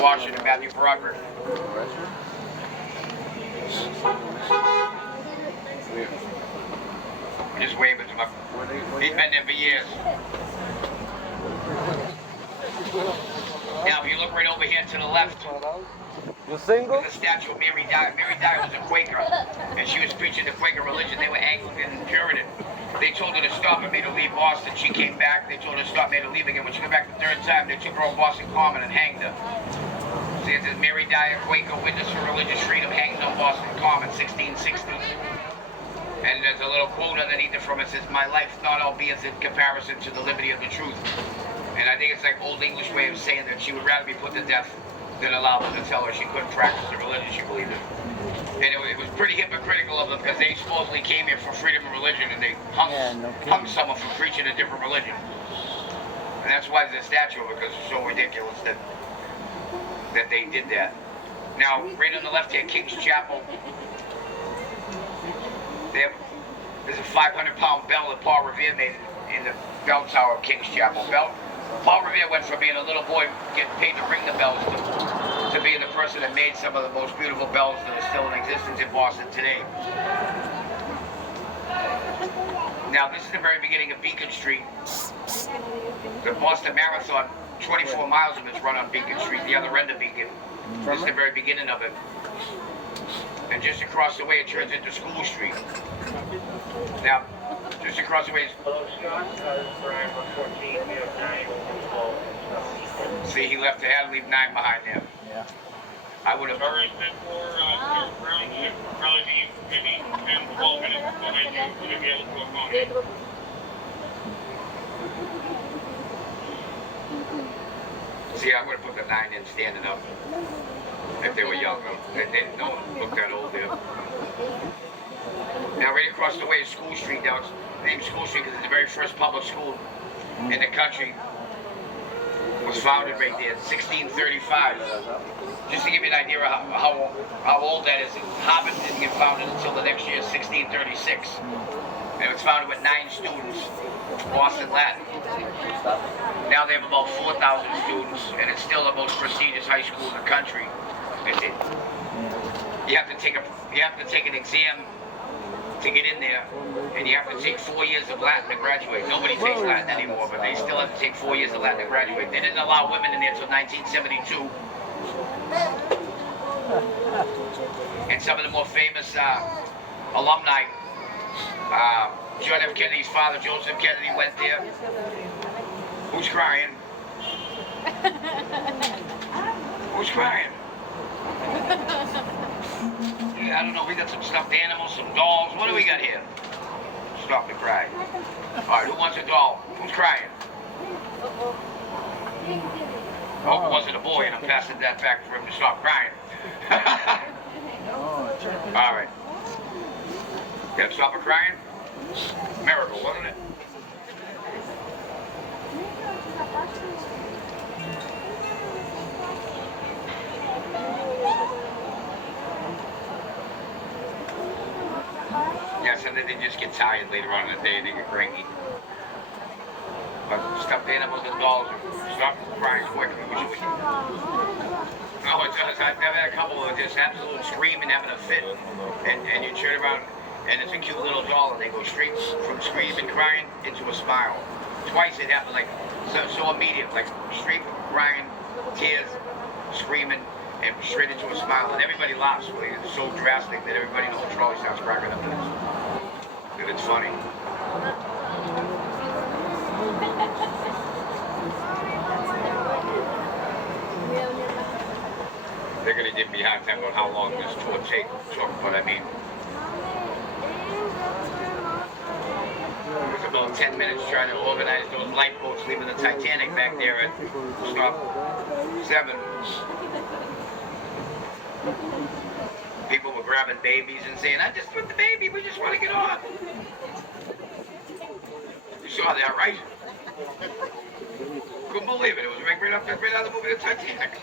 Washington, Matthew Broderick. Just waving to him. He's been there for years. Now, if you look right over here to the left, You single? there's a statue of Mary Dyer. Mary Dyer was a Quaker, and she was preaching the Quaker religion. They were Anglican and Puritan. They told her to stop and made her leave Boston. She came back. They told her to stop, made her leave again. When she came back the third time, they took her on Boston Common and hanged her. See, it says Mary Dyer, Quaker, witness for religious freedom, hanged on Boston Common, 1660. And there's a little quote underneath it from it. Says, "My life not all be as in comparison to the liberty of the truth." And I think it's like old English way of saying that she would rather be put to death than allow them to tell her she couldn't practice the religion she believed in. And it was pretty hypocritical of them because they supposedly came here for freedom of religion and they hung someone for preaching a different religion. And that's why there's a statue of it, because it's so ridiculous that they did that. Now, right on the left here, King's Chapel. There's a 500-pound bell that Paul Revere made in the bell tower of King's Chapel. Paul Revere went from being a little boy getting paid to ring the bells to being the person that made some of the most beautiful bells that are still in existence in Boston today. Now, this is the very beginning of Beacon Street. The Boston Marathon, 24 miles of it's run on Beacon Street, the other end of Beacon. This is the very beginning of it. And just across the way, it turns into School Street. Now, just across the way is... See, he left ahead and leave 9 behind him. Yeah. I would have... Probably be maybe 10, 12 minutes behind you to be able to accommodate. See, I would have put the 9 in standing up if they were younger. They don't look that old there. Now, right across the way is School Street. Now, it's named School Street because it's the very first public school in the country. Was founded right there in 1635. Just to give you an idea of how old that is, Harvard didn't get founded until the next year, 1636. And it was founded with 9 students, Boston Latin. Now they have about 4,000 students, and it's still the most prestigious high school in the country. You have to take an exam to get in there, and you have to take 4 years of Latin to graduate. Nobody takes Latin anymore, but they still have to take 4 years of Latin to graduate. They didn't allow women in there until 1972. And some of the more famous alumni, John F. Kennedy's father, Joseph Kennedy, went there. Who's crying? Who's crying? Yeah, I don't know. We got some stuffed animals, some dolls. What do we got here? Stop the cry. All right, who wants a doll? Who's crying? I hope it wasn't a boy, and I'm passing that back for him to stop crying. All right. Got to stop her crying? Miracle, wasn't it? Yeah, so then they just get tired later on in the day, they get cranky. But stuffed animals and dolls stop crying quick. No, it does. I've had a couple of just absolute screaming, having a fit, and you turn around and it's a cute little doll, and they go straight from screaming, crying into a smile. Twice it happened, like so immediate, like straight crying, tears, screaming, and straight into a smile, and everybody laughs. It's so drastic that everybody in the whole trolley starts cracking up. And it's funny. They're going to give me a hard time about how long this tour took, but I mean, it was about 10 minutes trying to organize those lifeboats leaving the Titanic back there at stop 7. People were grabbing babies and saying, "I just put the baby, we just want to get off." You saw that, right? Couldn't believe it. It was right out of the movie The Titanic.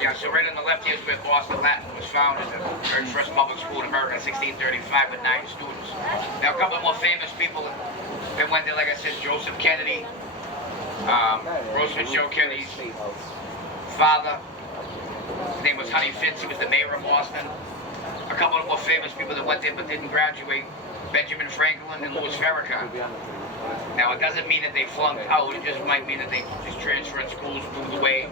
Yeah, so right on the left here is where Boston Latin was founded, the very first public school in America in 1635 with 9 students. Now couple more famous people that went there, like I said, Joseph Kennedy, Roosevelt Joe Kennedy's father. His name was Honey Fitz. He was the mayor of Boston. A couple of more famous people that went there but didn't graduate, Benjamin Franklin and Louis Farrakhan. Now, it doesn't mean that they flunked out. It just might mean that they just transferred schools, moved away.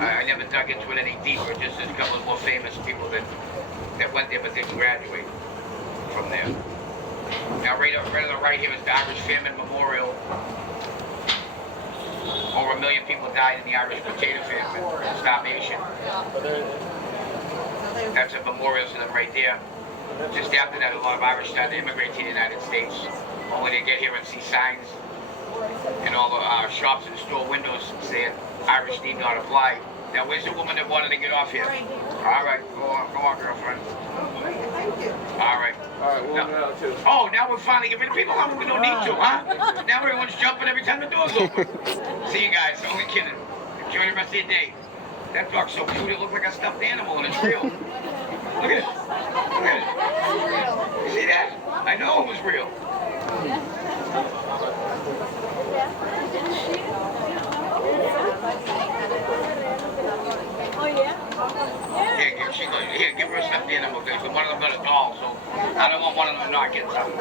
I never dug into it any deeper. Just there's a couple of more famous people that went there but didn't graduate from there. Now, right on the right here is the Irish Famine Memorial. Over 1 million people died in the Irish potato famine, starvation. That's a memorial to them right there. Just after that, a lot of Irish started to immigrate to the United States, only to get here and see signs in all the shops and store windows saying Irish need not apply. Now, where's the woman that wanted to get off here? All right, go on, girlfriend. All right. We'll get out too. Oh, now we're finally getting rid of people. We don't need to, huh? Now everyone's jumping every time the door's open. See you guys. Only kidding. Enjoy the rest of your day. That dog's so cute. It looks like a stuffed animal, and it's real. Look at it. Look at it. You see that? I know it was real. Here, give her a stuffed animal. Because one of them got a doll, so I don't want one of them not getting something.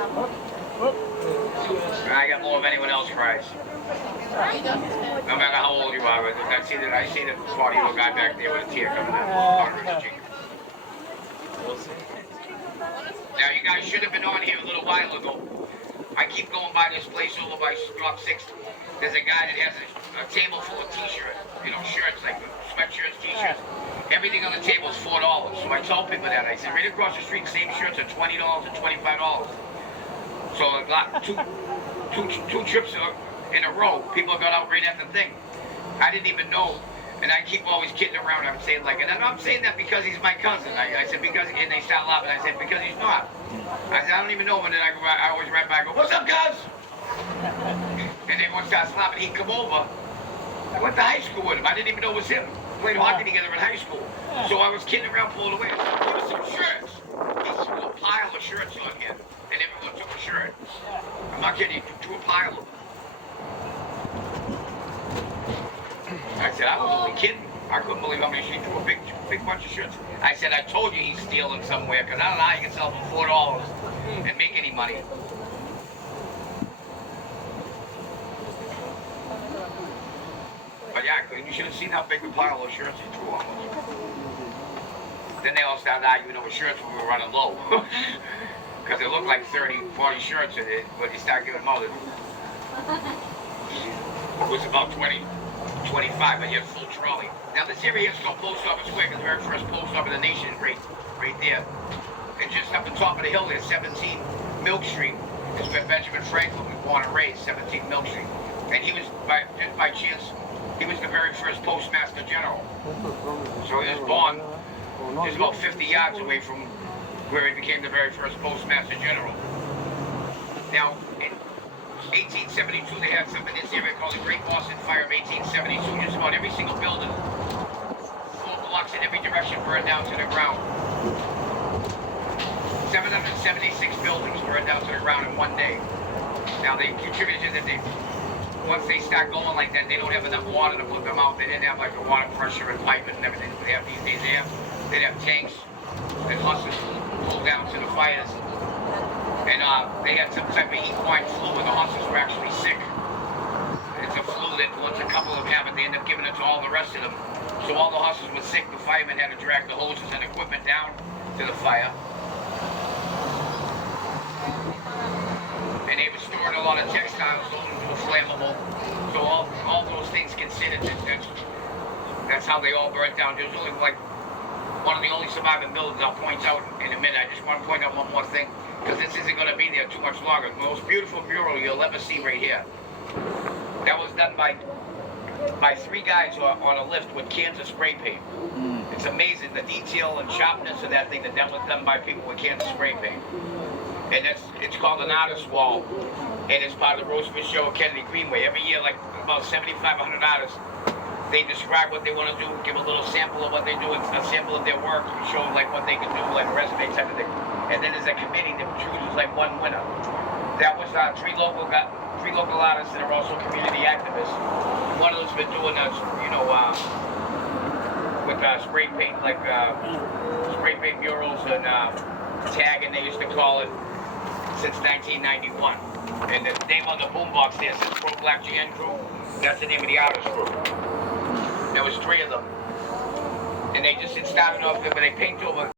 I got more if anyone else cries. No matter how old you are, I see that 40-year-old guy back there with a tear coming out of his cheek. Now, you guys should have been on here a little while ago. I keep going by this place over by Block 6. There's a guy that has a table full of t-shirts, shirts, like sweatshirts, t-shirts. Everything on the table is $4. So I told people that. I said, right across the street, same shirts are $20 and $25. So two trips in a row, people got out right at the thing. I didn't even know. And I keep always kidding around. I'm saying and I'm not saying that because he's my cousin. I said because, and they start laughing. I said because he's not. I said I don't even know him. And then I always write back, I go, what's up, cuz? And everyone starts laughing. He'd come over. I went to high school with him. I didn't even know it was him. We played hockey together in high school. So I was kidding around, pulling away. I said, give us some shirts. He threw a pile of shirts on him. And everyone took a shirt. I'm not kidding. He threw a pile of them. I said, I was only kidding. I couldn't believe how many she threw a big bunch of shirts. I said, I told you he's stealing somewhere, because I don't know how you can sell for $4 and make any money. But yeah, you should have seen how big a pile of shirts he threw on us. Then they all started arguing over shirts when we were running low. Because it looked like 30, 40 shirts, but you start giving them out. It was about 20. 25, but you have full trolley. Now this area is called Post Office Square, because the very first post office in the nation, right there. And just up the top of the hill there's 17 Milk Street. It's where Benjamin Franklin was born and raised, 17 Milk Street. And he was, just by chance, he was the very first Postmaster General. So he was born just about 50 yards away from where he became the very first Postmaster General. Now, 1872, they had something in this area called the Great Boston Fire of 1872. Just about every single building, 4 blocks in every direction, burned down to the ground. 776 buildings burned down to the ground in one day. Now, they contributed that once they start going like that, they don't have enough water to put them out. They didn't have like the water pressure and piping and everything they have these days. They'd have tanks that buses pull down to the fires. And they had some type of equine flu, and the horses were actually sick. It's a flu that once a couple of them have it, they end up giving it to all the rest of them. So all the horses were sick. The firemen had to drag the hoses and equipment down to the fire. And they were storing a lot of textiles, loaded with flammable. So all those things considered, that's how they all burnt down. There's only like one of the only surviving buildings I'll point out in a minute. I just want to point out one more thing, because this isn't going to be there too much longer. The most beautiful mural you'll ever see right here. That was done by 3 guys on a lift with cans of spray paint. It's amazing, the detail and sharpness of that thing. That was done by people with cans of spray paint. And it's called an artist wall. And it's part of the Roosevelt Joe Kennedy Greenway. Every year, like about 7,500 artists, they describe what they want to do, give a little sample of what they do, a sample of their work, and show like what they can do, like a resume type of thing. and then there's a committee that chooses like one winner. That was three local artists that are also community activists. One of them's been doing with spray paint, like spray paint murals and tagging, they used to call it, since 1991. And the name on the boombox there says Pro Black GN Crew. That's the name of the artist group. There was three of them. And they just started off, but they paint over